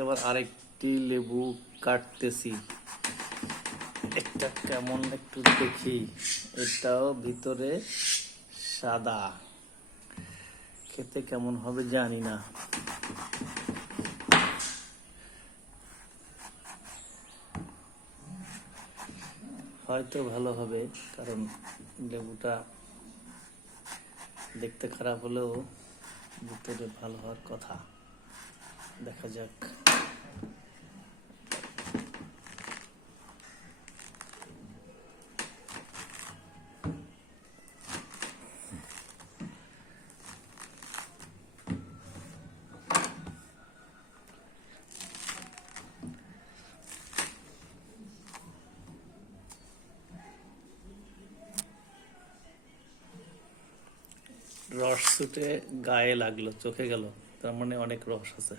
আবার আরেকটি লেবু কাটতেছি। একটা কেমন একটু দেখি। এটাও ভিতরে সাদা। খেতে কেমন হবে জানি না। হয়তো ভালো হবে, কারণ লেবুটা দেখতে খারাপ হলেও ভিতরে ভালো হওয়ার কথা। দেখা যাক। রস ছুটে গায়ে লাগল চোখে গেল। তার মানে অনেক রস আছে।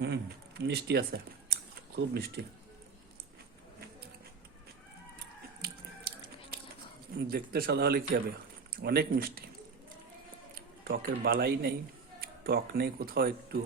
হুম, মিষ্টি আছে, খুব মিষ্টি। দেখতে সাদা হলে কি হবে? অনেক মিষ্টি। টকের বালাই নেই, টক নেই কোথাও একটু।